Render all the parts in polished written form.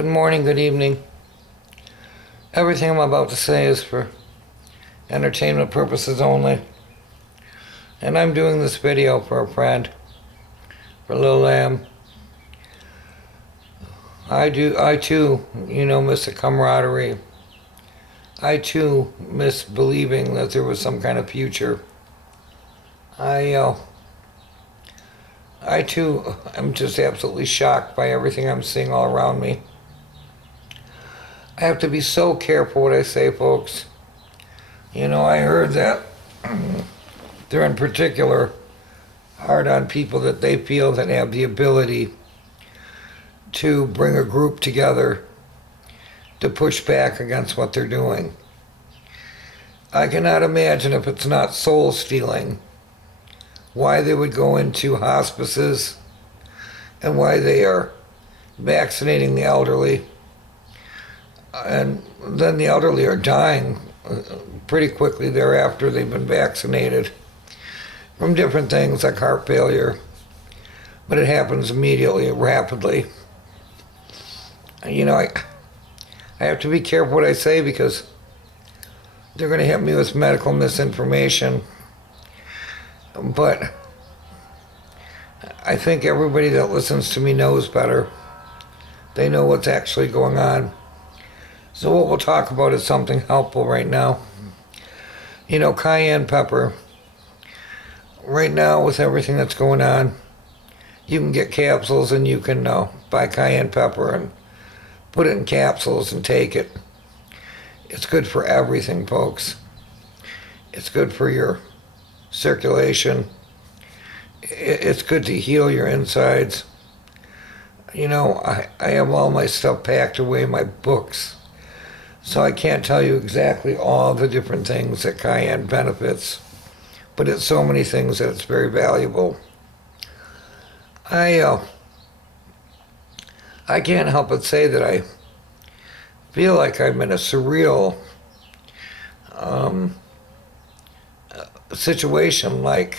Good morning, good evening. Everything I'm about to say is for entertainment purposes only. And I'm doing this video for a friend, for Lil Lamb. I too, miss the camaraderie. I too miss believing that there was some kind of future. I too am just absolutely shocked by everything I'm seeing all around me. I have to be so careful what I say, folks. I heard that they're in particular hard on people that they feel that have the ability to bring a group together to push back against what they're doing. I cannot imagine, if it's not soul stealing, why they would go into hospices and why they are vaccinating the elderly. And then the elderly are dying pretty quickly thereafter they've been vaccinated from different things like heart failure. But it happens immediately, rapidly. I have to be careful what I say because they're going to hit me with medical misinformation. But I think everybody that listens to me knows better. They know what's actually going on. So what we'll talk about is something helpful right now. Cayenne pepper. Right now, with everything that's going on, you can get capsules and you can buy cayenne pepper and put it in capsules and take it. It's good for everything, folks. It's good for your circulation. It's good to heal your insides. I have all my stuff packed away in my books. So I can't tell you exactly all the different things that cayenne benefits, but it's so many things that it's very valuable. I can't help but say that I feel like I'm in a surreal situation, like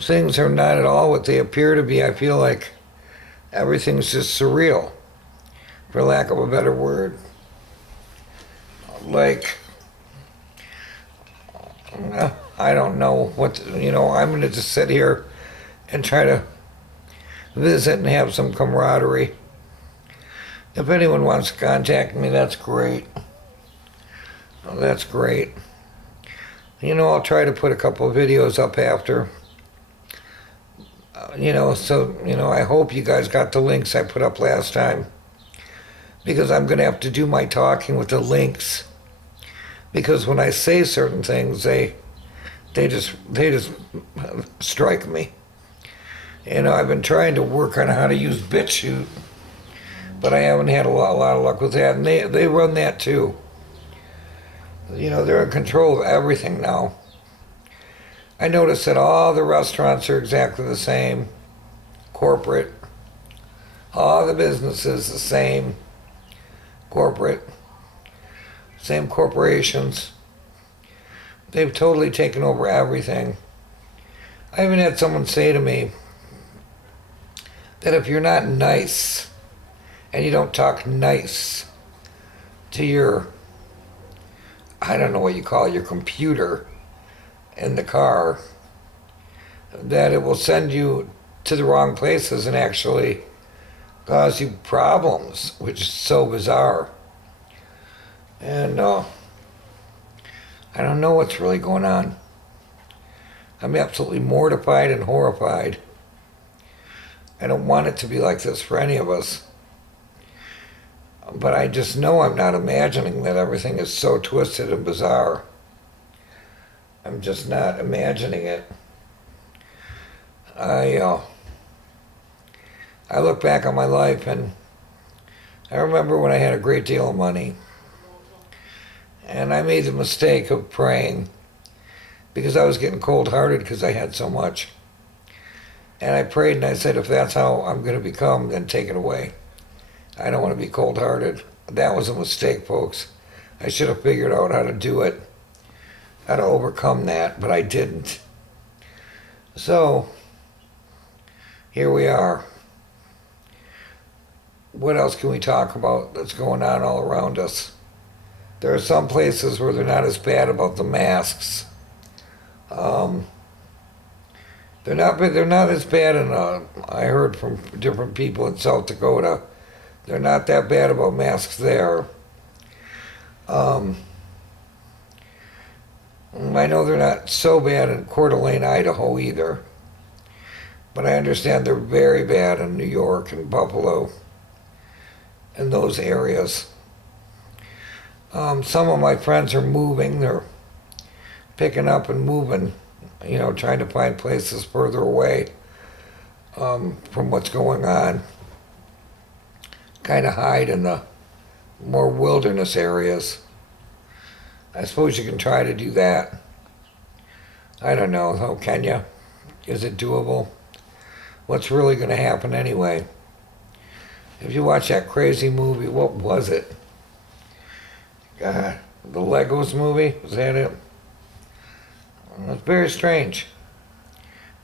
things are not at all what they appear to be. I feel like everything's just surreal, for lack of a better word. Like, I don't know what, I'm going to just sit here and try to visit and have some camaraderie. If anyone wants to contact me, that's great. That's great. I'll try to put a couple of videos up after. I hope you guys got the links I put up last time. Because I'm going to have to do my talking with the links. Because when I say certain things, they just strike me. I've been trying to work on how to use BitChute, but I haven't had a lot of luck with that. And they run that too. They're in control of everything now. I noticed that all the restaurants are exactly the same, corporate. All the businesses the same, corporate. Same corporations. They've totally taken over everything. I even had someone say to me that if you're not nice and you don't talk nice to your, I don't know what you call it, your computer in the car, that it will send you to the wrong places and actually cause you problems, which is so bizarre. And I don't know what's really going on. I'm absolutely mortified and horrified. I don't want it to be like this for any of us. But I just know I'm not imagining that everything is so twisted and bizarre. I'm just not imagining it. I look back on my life and I remember when I had a great deal of money. And I made the mistake of praying because I was getting cold-hearted because I had so much. And I prayed and I said, if that's how I'm going to become, then take it away. I don't want to be cold-hearted. That was a mistake, folks. I should have figured out how to do it, how to overcome that, but I didn't. So, here we are. what else can we talk about that's going on all around us? There are some places where they're not as bad about the masks. Um, they're not as bad in, I heard from different people in South Dakota, they're not that bad about masks there. Um, I know they're not so bad in Coeur d'Alene, Idaho either, but I understand they're very bad in New York and Buffalo and those areas. Some of my friends are moving, they're picking up and moving, trying to find places further away from what's going on. Kind of hide in the more wilderness areas. I suppose you can try to do that. I don't know, though, can you? Is it doable? What's really going to happen anyway? If you watch that crazy movie, what was it? God, the Legos movie? Was that it? It's very strange.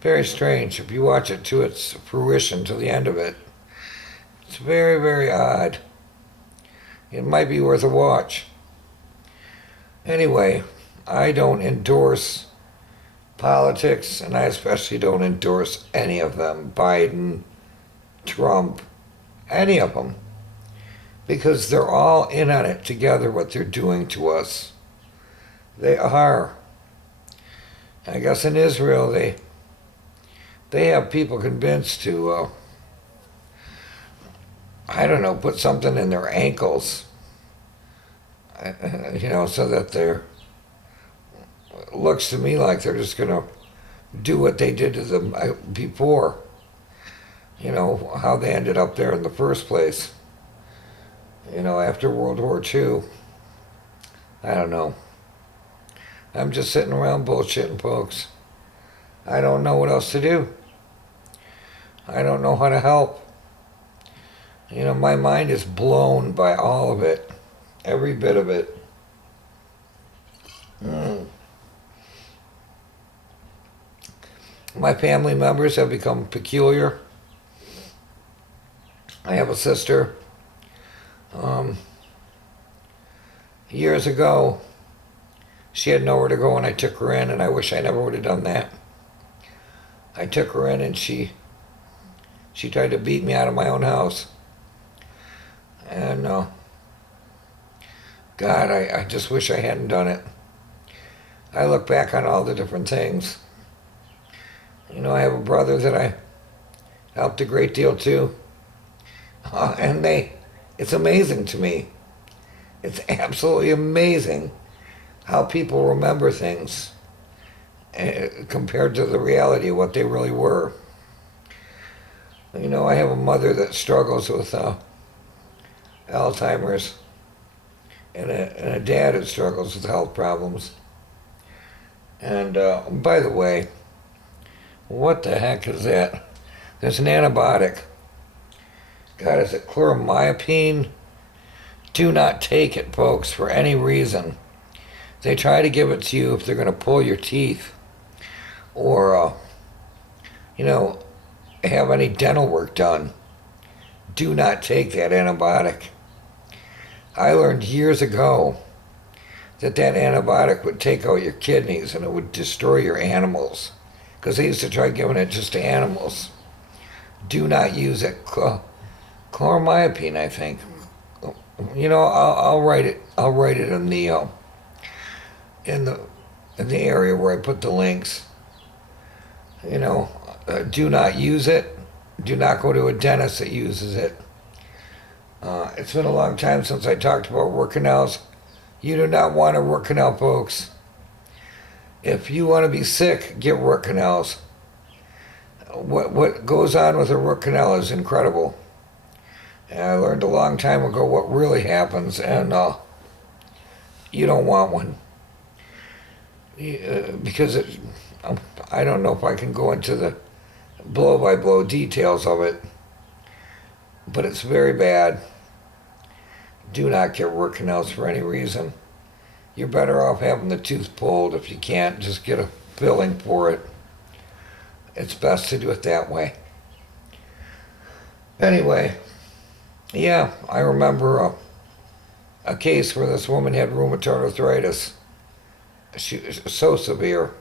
Very strange. If you watch it to its fruition, to the end of it, it's very, very odd. It might be worth a watch. Anyway, I don't endorse politics, and I especially don't endorse any of them. Biden, Trump, any of them. Because they're all in on it together, what they're doing to us. They are. I guess in Israel, they have people convinced to, I don't know, put something in their ankles, so that looks to me like they're just going to do what they did to them before. How they ended up there in the first place. After World War II. I don't know. I'm just sitting around bullshitting, folks. I don't know what else to do. I don't know how to help. My mind is blown by all of it. Every bit of it. My family members have become peculiar. I have a sister. Years ago, she had nowhere to go and I took her in, and I wish I never would have done that. I took her in and she tried to beat me out of my own house. And God, I just wish I hadn't done it. I look back on all the different things. I have a brother that I helped a great deal too. And it's amazing to me. It's absolutely amazing how people remember things compared to the reality of what they really were. I have a mother that struggles with Alzheimer's and a dad that struggles with health problems. And by the way, what the heck is that? There's an antibiotic. God, is it chloromyopine? Do not take it, folks, for any reason. They try to give it to you if they're going to pull your teeth or, have any dental work done. Do not take that antibiotic. I learned years ago that antibiotic would take out your kidneys and it would destroy your animals, because they used to try giving it just to animals. Do not use it. Chloromyopine, I think. I'll write it. I'll write it in the area where I put the links. Do not use it. Do not go to a dentist that uses it. It's been a long time since I talked about root canals. You do not want a root canal, folks. If you want to be sick, get root canals. What goes on with a root canal is incredible. And I learned a long time ago what really happens, and you don't want one. Because I don't know if I can go into the blow-by-blow details of it, but it's very bad. Do not get root canals for any reason. You're better off having the tooth pulled. If you can't, just get a filling for it. It's best to do it that way. Anyway, Yeah, I remember a case where this woman had rheumatoid arthritis. She was so severe,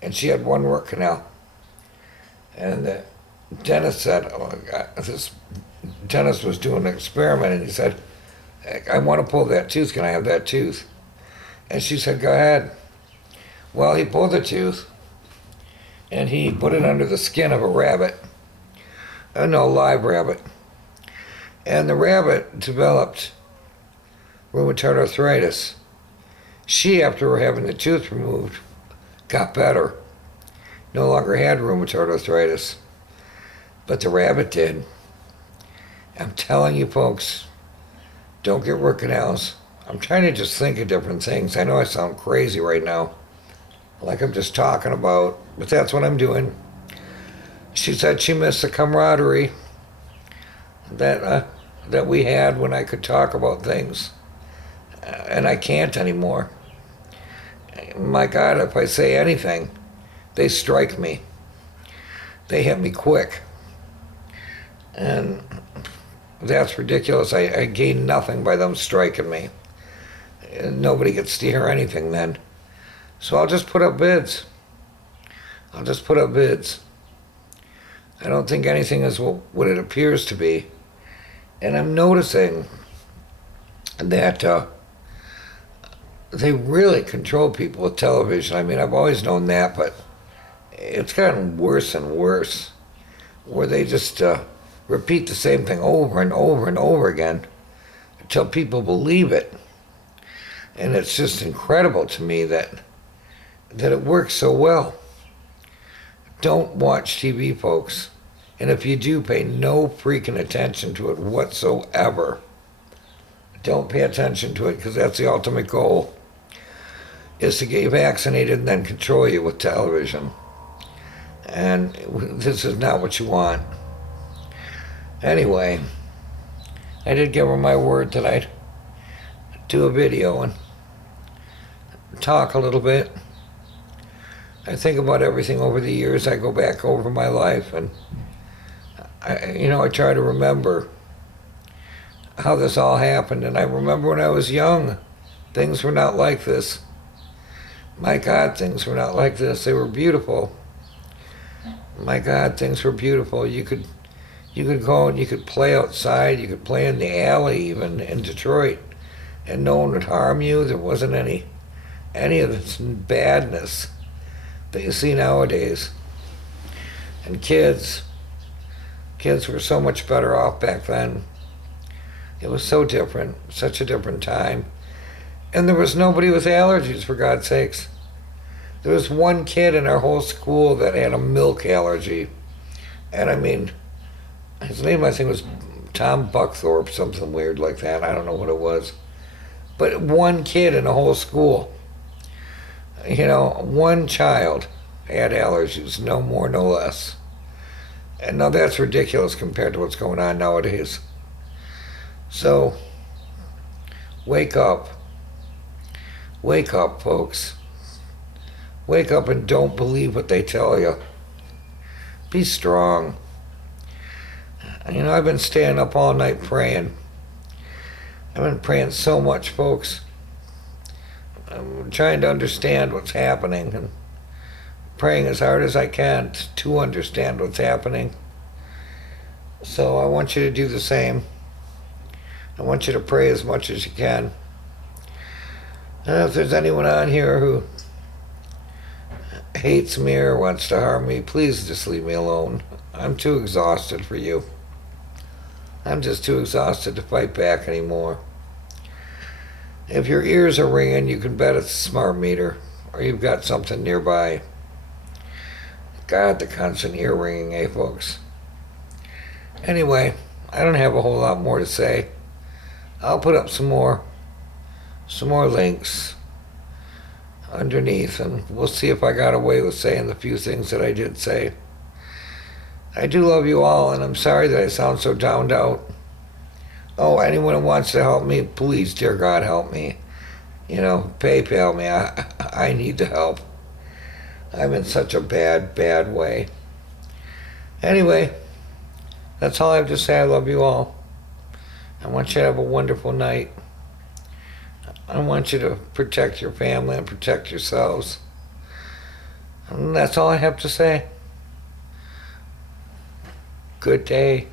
and she had one root canal. And the dentist said, oh, this dentist was doing an experiment, and he said, I want to pull that tooth. Can I have that tooth? And she said, go ahead. Well, he pulled the tooth, and he put it under the skin of a rabbit. No, live rabbit. And the rabbit developed rheumatoid arthritis. She, after having the tooth removed, got better. No longer had rheumatoid arthritis. But the rabbit did. I'm telling you folks, don't get root canals. I'm trying to just think of different things. I know I sound crazy right now, like I'm just talking about, but that's what I'm doing. She said she missed the camaraderie that we had when I could talk about things, and I can't anymore. My God, if I say anything, they strike me. They hit me quick. And that's ridiculous. I gain nothing by them striking me. And nobody gets to hear anything then. So I'll just put up bids. I'll just put up bids. I don't think anything is what it appears to be. And I'm noticing that they really control people with television. I mean, I've always known that, but it's gotten worse and worse, where they just repeat the same thing over and over and over again until people believe it. And it's just incredible to me that it works so well. Don't watch TV, folks. And if you do, pay no freaking attention to it whatsoever. Don't pay attention to it, because that's the ultimate goal, is to get you vaccinated and then control you with television. And this is not what you want. Anyway, I did give her my word that I'd do a video and talk a little bit. I think about everything over the years. I go back over my life, and I try to remember how this all happened. And I remember when I was young, things were not like this. My God, things were not like this. They were beautiful. My God, things were beautiful. You could go and you could play outside. You could play in the alley, even in Detroit, and no one would harm you. There wasn't any of this badness that you see nowadays. And kids were so much better off back then. It was so different, such a different time. And there was nobody with allergies, for God's sakes. There was one kid in our whole school that had a milk allergy. And I mean, his name I think was Tom Buckthorpe, something weird like that. I don't know what it was. But one kid in the whole school. One child had allergies, no more, no less. And now that's ridiculous compared to what's going on nowadays. So, wake up. Wake up, folks. Wake up and don't believe what they tell you. Be strong. I've been staying up all night praying. I've been praying so much, folks. I'm trying to understand what's happening and praying as hard as I can to understand what's happening. So I want you to do the same. I want you to pray as much as you can. And if there's anyone on here who hates me or wants to harm me, please just leave me alone. I'm too exhausted for you. I'm just too exhausted to fight back anymore. If your ears are ringing, you can bet it's a smart meter, or you've got something nearby. God, the constant ear ringing, eh, folks? Anyway, I don't have a whole lot more to say. I'll put up some more links underneath, and we'll see if I got away with saying the few things that I did say. I do love you all, and I'm sorry that I sound so downed out. Oh, anyone who wants to help me, please, dear God, help me. PayPal me. I need the help. I'm in such a bad, bad way. Anyway, that's all I have to say. I love you all. I want you to have a wonderful night. I want you to protect your family and protect yourselves. And that's all I have to say. Good day.